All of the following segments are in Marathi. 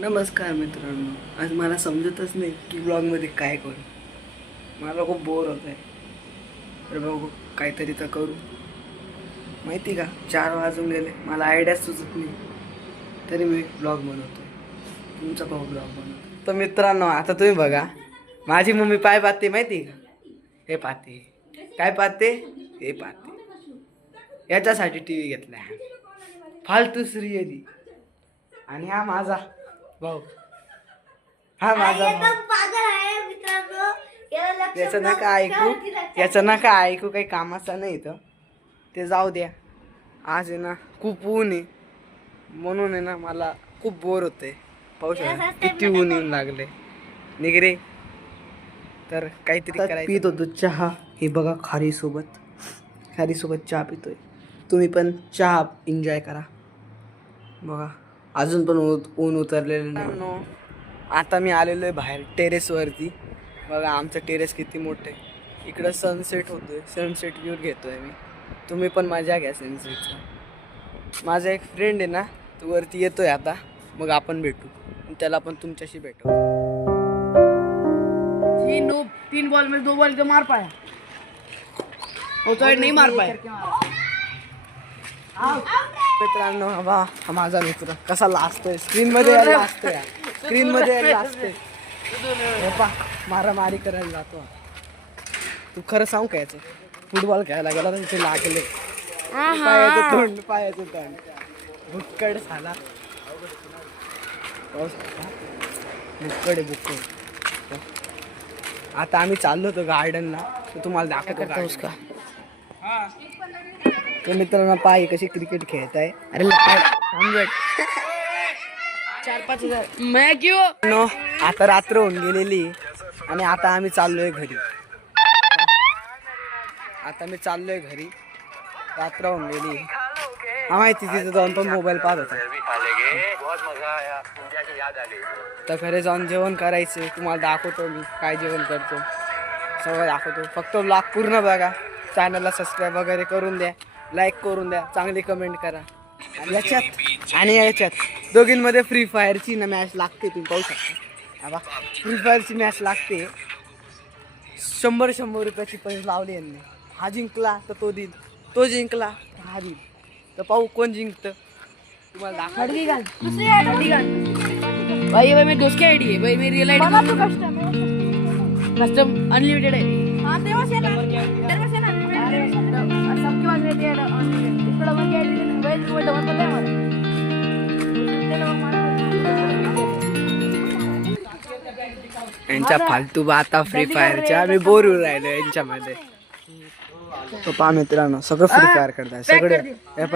नमस्कार मित्रांनो, आज मला समजतच नाही की ब्लॉगमध्ये काय करू. मला खूप बोर होत आहे. तर बघू काहीतरी तर करू. माहिती का 4 वाजून गेले, मला आयडिया सुचत नाही, तरी मी ब्लॉग बनवतोय. तुमचा भाऊ ब्लॉग बनवतो. तर मित्रांनो, आता तुम्ही बघा, माझी मम्मी पाय पाहते माहिती का, हे पाहते. काय पाहते? हे पाहते. याच्यासाठी टी व्ही घेतला फालतू श्रीयदी. आणि हा माझा भाऊ, हा माझा याचं नका ऐकू, याचं नका ऐकू, काही कामाचा नाही तर ते जाऊ द्या. आज आहे ना खूप ऊन आहे, म्हणून आहे ना मला खूप बोर होते. पाऊस किती ऊन येऊन लागले निगरे. तर काहीतरी करायचं. पित होतो चहा, हे बघा खारी सोबत चहा पितोय. तुम्ही पण चहा एन्जॉय करा. बघा अजून पण ऊन उतरलेलं नाही. आता मी आलेलो आहे बाहेर टेरेसवरती. बघा आमचं टेरेस किती मोठं आहे. इकडं सनसेट होतोय, सनसेट व्ह्यू घेतोय मी. तुम्ही पण मजा घ्या सनसेटचा. माझा एक फ्रेंड आहे ना, तो वरती येतोय आता, मग आपण भेटू. त्याला पण तुमच्याशी भेटू. 3 बॉल में 2 बॉल के मार पाया, वो तो नहीं मार पाया. मित्रांनो, हा माझा मित्र कसा लाजतोय स्क्रीन मध्ये लाजतोय. स्क्रीन मध्ये लाजतोय. मारामारी करायला जातो. तू खरं सांगू काय, याचं फुटबॉल खेळायला गेला तर तिथे लागले. पायाचं तोंड भुक्कड झाला. बुक्कड. आता आम्ही चाललो होतो गार्डनला, तुम्हाला दाखवतो का. तर मित्रांनो पाय कशी क्रिकेट खेळत आहे. अरे 4-5 हजार मैं क्यों. आता रात्र होऊन गेलेली आणि आता आम्ही चाललोय घरी. रात्र होऊन गेली. हा माहिती, तिथे जाऊन पण मोबाईल पाहत होता. तर घरी जाऊन जेवण करायचं. तुम्हाला दाखवतो मी काय जेवण करतो, सगळं दाखवतो. फक्त ब्लॉग पूर्ण बघा. चॅनलला सबस्क्राईब वगैरे करून द्या, लाईक करून द्या, चांगली कमेंट करा. आणि याच्यात दोघींमध्ये फ्री फायरची ना मॅच लागते. तुम्ही पाहू शकता. फ्री फायरची मॅच लागते. 100 रुपयाची पैसे लावले यांनी. हा जिंकला तर तो देईल, तो जिंकला तर हा देईल. तर पाहू कोण जिंकतं. तुम्हाला दाखव. भाई मेरे दोस्त की आईडी है भाई, मेरी रियल आईडी कस्टम अनलिमिटेड है. हां तेव्हा से ना सबके पास रहती है अनलिमिटेड. इसको डबल की आईडी भाई, वो डबल पता है हमारा. यांच्या फालतू बाता फ्री फायरच्या मी बोर होऊन राहिलो यांच्यामध्ये. पप्पा मित्रांनो सगळं फ्री फायर करताय, सगळे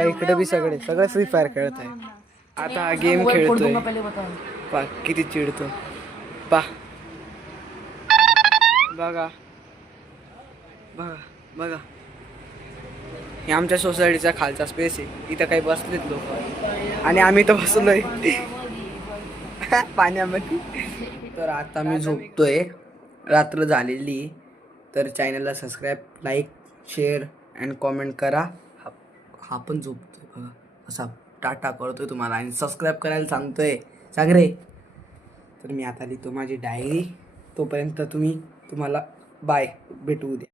इकडे बी सगळे फ्री फायर खेळत आहे. आता गेम खेळतोय. पा किती चिडतो पा. बघा हे आमच्या सोसायटीचा खालचा स्पेस आहे. इथं काही बसलेत लोक आणि आम्ही तर बसलोय पाण्यामध्ये. तर आता मी झोपतोय, रात्र झालेली. तर चॅनलला subscribe, like, share and comment करा. हा पण झोपतोय बघा, असा टाटा करतोय तुम्हाला आणि सबस्क्राईब करायला सांगतोय. सांग रे. तर मी आता लिहितो माझी डायरी. तोपर्यंत तुम्हाला बाय, भेटू उद्या.